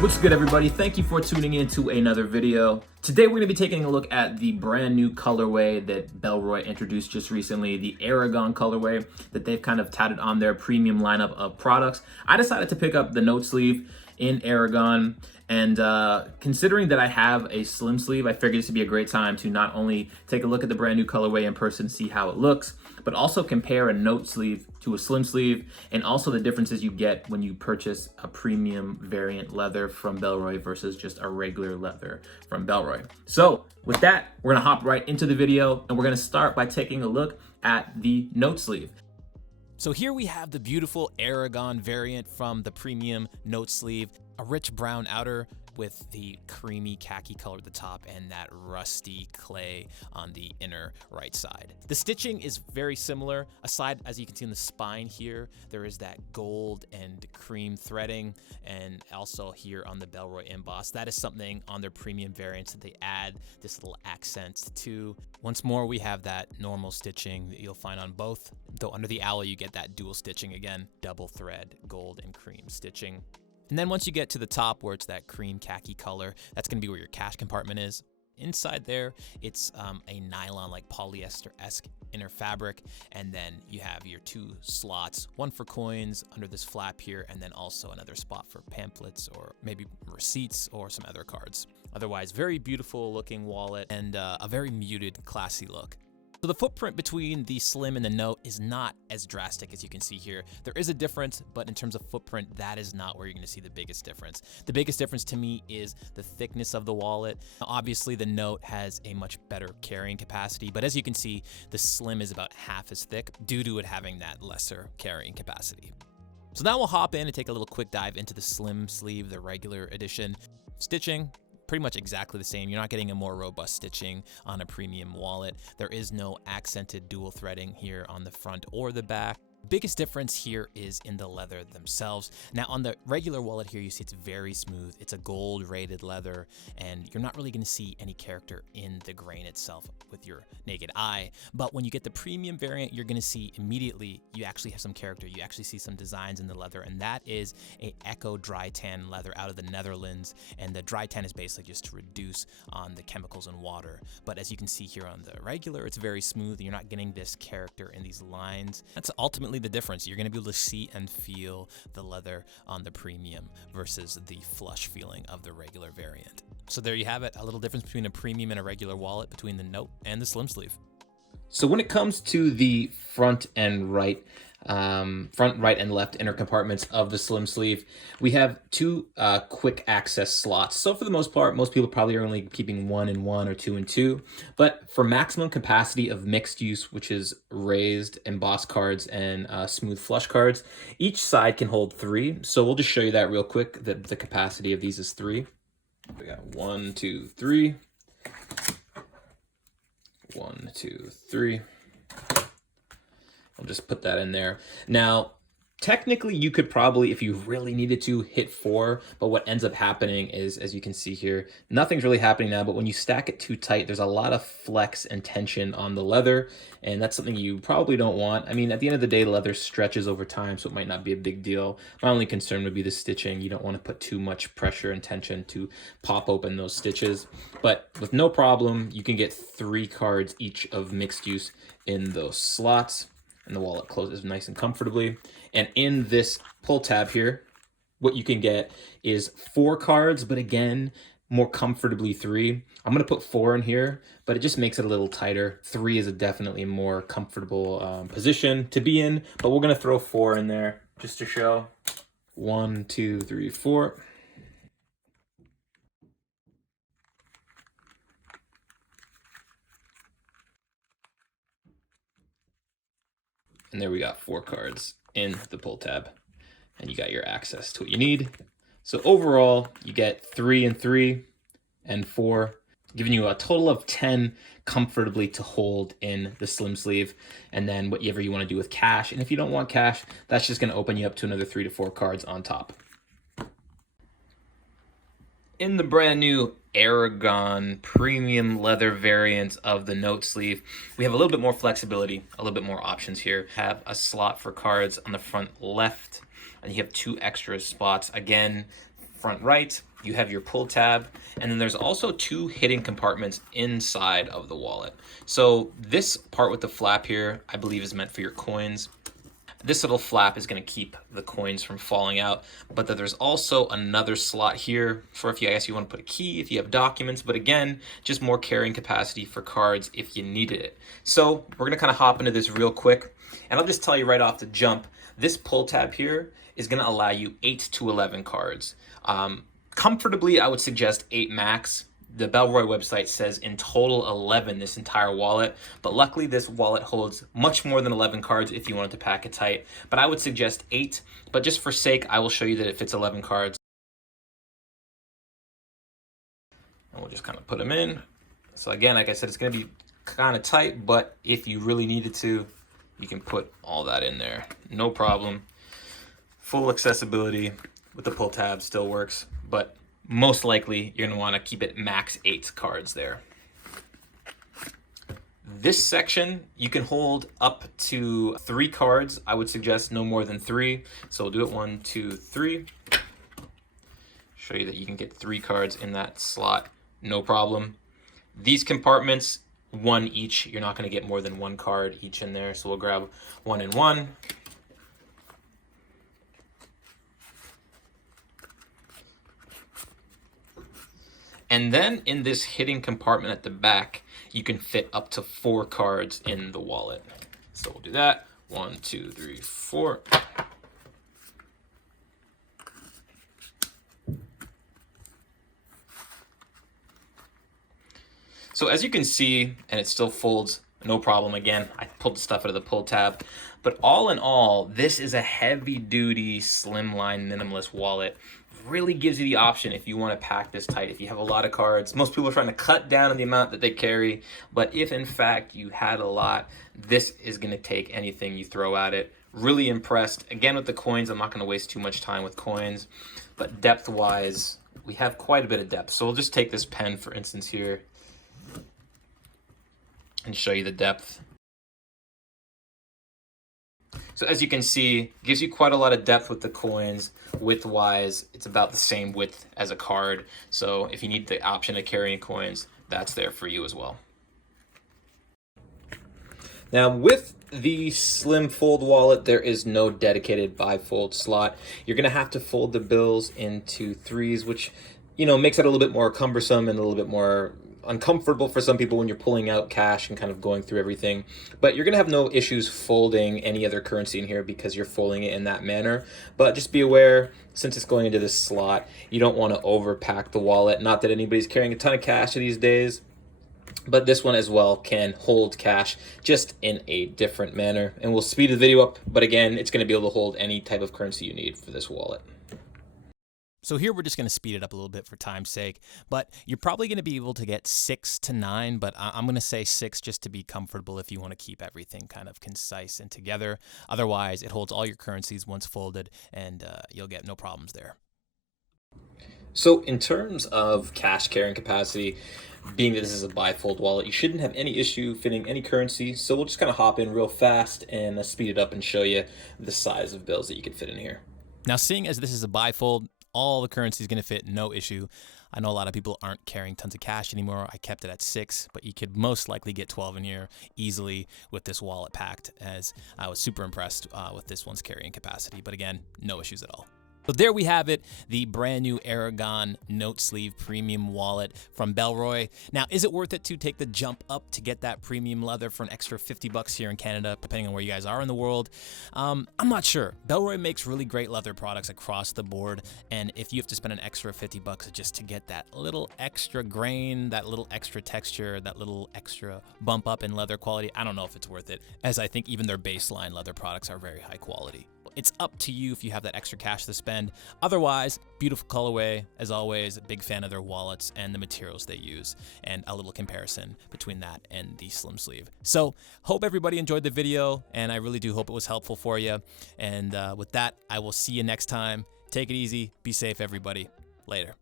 What's good, everybody? Thank you for tuning in to another video. Today we're going to be taking a look at the brand new colorway that Bellroy introduced just recently, the Aragon colorway that they've kind of touted on their premium lineup of products. I decided to pick up the note sleeve in Aragon, and considering that I have a slim sleeve, I figured this would be a great time to not only take a look at the brand new colorway in person, see how it looks, but also compare a note sleeve to a slim sleeve, and also the differences you get when you purchase a premium variant leather from Bellroy versus just a regular leather from Bellroy. So with that, we're gonna hop right into the video, and we're gonna start by taking a look at the note sleeve. So here we have the beautiful Aragon variant from the premium note sleeve, a rich brown outer with the creamy khaki color at the top and that rusty clay on the inner right side. The stitching is very similar. Aside, as you can see in the spine here, there is that gold and cream threading, and also here on the Bellroy emboss. That is something on their premium variants that they add this little accent to. Once more, we have that normal stitching that you'll find on both, though under the alloy you get that dual stitching again, double thread, gold and cream stitching. And then once you get to the top where it's that cream khaki color, that's gonna be where your cash compartment is. Inside there, it's a nylon, like polyester-esque inner fabric. And then you have your two slots, one for coins under this flap here, and then also another spot for pamphlets or maybe receipts or some other cards. Otherwise, very beautiful looking wallet and a very muted, classy look. So the footprint between the slim and the note is not as drastic as you can see here. There is a difference, but in terms of footprint, that is not where you're gonna see the biggest difference. The biggest difference to me is the thickness of the wallet. Now, obviously the note has a much better carrying capacity, but as you can see, the slim is about half as thick due to it having that lesser carrying capacity. So now we'll hop in and take a little quick dive into the slim sleeve, the regular edition. Stitching, pretty much exactly the same. You're not getting a more robust stitching on a premium wallet. There is no accented dual threading here on the front or the back. Biggest difference here is in the leather themselves. Now on the regular wallet here, you see it's very smooth. It's a gold rated leather, and you're not really gonna see any character in the grain itself with your naked eye. But when you get the premium variant, you're gonna see immediately you actually have some character. You actually see some designs in the leather, and that is a Eco dry tan leather out of the Netherlands. And the dry tan is basically just to reduce on the chemicals and water. But as you can see here on the regular, it's very smooth. You're not getting this character in these lines. That's ultimately the difference. You're going to be able to see and feel the leather on the premium versus the flush feeling of the regular variant. So there you have it, a little difference between a premium and a regular wallet, between the note and the slim sleeve. So when it comes to the front right and left inner compartments of the slim sleeve, we have two quick access slots. So for the most part, most people probably are only keeping 1 and 1 or 2 and 2. But for maximum capacity of mixed use, which is raised embossed cards and smooth flush cards, each side can hold 3. So we'll just show you that real quick, that the capacity of these is 3. We got 1, 2, 3. 1, 2, 3. I'll just put that in there. Now, technically you could probably, if you really needed to, hit 4, but what ends up happening is, as you can see here, nothing's really happening now, but when you stack it too tight, there's a lot of flex and tension on the leather, and that's something you probably don't want. I mean, at the end of the day, leather stretches over time, so it might not be a big deal. My only concern would be the stitching. You don't want to put too much pressure and tension to pop open those stitches, but with no problem, you can get 3 cards each of mixed use in those slots, and the wallet closes nice and comfortably. And in this pull tab here, what you can get is 4 cards, but again, more comfortably 3. I'm gonna put 4 in here, but it just makes it a little tighter. 3 is a definitely more comfortable position to be in, but we're gonna throw 4 in there just to show. 1, 2, 3, 4. And there we got 4 cards in the pull tab, and you got your access to what you need. So overall, you get 3 and 3 and 4, giving you a total of 10 comfortably to hold in the slim sleeve, and then whatever you want to do with cash. And if you don't want cash, that's just going to open you up to another 3 to 4 cards on top. In the brand new Aragon premium leather variant of the note sleeve, we have a little bit more flexibility, a little bit more options here. Have a slot for cards on the front left, and you have 2 extra spots. Again, front right, you have your pull tab, and then there's also 2 hidden compartments inside of the wallet. So this part with the flap here, I believe is meant for your coins. This little flap is going to keep the coins from falling out, but there's also another slot here for if you, I guess you want to put a key, if you have documents, but again, just more carrying capacity for cards if you needed it. So we're going to kind of hop into this real quick, and I'll just tell you right off the jump, this pull tab here is going to allow you 8 to 11 cards. Comfortably, I would suggest 8 max. The Bellroy website says in total 11 this entire wallet, but luckily this wallet holds much more than 11 cards if you wanted to pack it tight, but I would suggest 8, but just for sake, I will show you that it fits 11 cards. And we'll just kind of put them in. So again, like I said, it's going to be kind of tight, but if you really needed to, you can put all that in there. No problem. Full accessibility with the pull tab still works, but most likely you're going to want to keep it max 8 cards there. This section, you can hold up to 3 cards. I would suggest no more than 3. So we'll do it 1, 2, 3. Show you that you can get 3 cards in that slot, no problem. These compartments, 1 each. You're not going to get more than 1 card each in there. So we'll grab 1 and 1. And then in this hidden compartment at the back, you can fit up to 4 cards in the wallet. So we'll do that. 1, 2, 3, 4. So as you can see, and it still folds, no problem. Again, I pulled the stuff out of the pull tab. But all in all, this is a heavy-duty, slimline, minimalist wallet. Really gives you the option if you want to pack this tight. If you have a lot of cards, most people are trying to cut down on the amount that they carry. But if in fact you had a lot, this is going to take anything you throw at it. Really impressed. Again, with the coins, I'm not going to waste too much time with coins. But depth-wise, we have quite a bit of depth. So we'll just take this pen, for instance, here and show you the depth. So as you can see, gives you quite a lot of depth with the coins. Width-wise, it's about the same width as a card. So if you need the option of carrying coins, that's there for you as well. Now with the slim fold wallet, there is no dedicated bifold slot. You're gonna have to fold the bills into 3s, which, you know, makes it a little bit more cumbersome and a little bit more uncomfortable for some people when you're pulling out cash and kind of going through everything. But you're gonna have no issues folding any other currency in here because you're folding it in that manner. But just be aware, since it's going into this slot, you don't want to overpack the wallet. Not that anybody's carrying a ton of cash these days, but this one as well can hold cash, just in a different manner. And we'll speed the video up, but again, it's going to be able to hold any type of currency you need for this wallet. So here we're just going to speed it up a little bit for time's sake, but you're probably going to be able to get 6 to 9, but I'm going to say 6 just to be comfortable if you want to keep everything kind of concise and together. Otherwise, it holds all your currencies once folded, and you'll get no problems there. So in terms of cash carrying capacity, being that this is a bifold wallet, you shouldn't have any issue fitting any currency. So we'll just kind of hop in real fast and speed it up and show you the size of bills that you can fit in here. Now, seeing as this is a bifold, all the currency is going to fit, no issue. I know a lot of people aren't carrying tons of cash anymore. I kept it at 6, but you could most likely get 12 in here easily with this wallet packed, as I was super impressed with this one's carrying capacity. But again, no issues at all. So there we have it, the brand new Aragon note sleeve premium wallet from Bellroy. Now, is it worth it to take the jump up to get that premium leather for an extra $50 here in Canada, depending on where you guys are in the world? I'm not sure. Bellroy makes really great leather products across the board, and if you have to spend an extra $50 just to get that little extra grain, that little extra texture, that little extra bump up in leather quality, I don't know if it's worth it, as I think even their baseline leather products are very high quality. It's up to you if you have that extra cash to spend. Otherwise, beautiful colorway. As always, a big fan of their wallets and the materials they use, and a little comparison between that and the slim sleeve. So, hope everybody enjoyed the video, and I really do hope it was helpful for you. And with that, I will see you next time. Take it easy. Be safe, everybody. Later.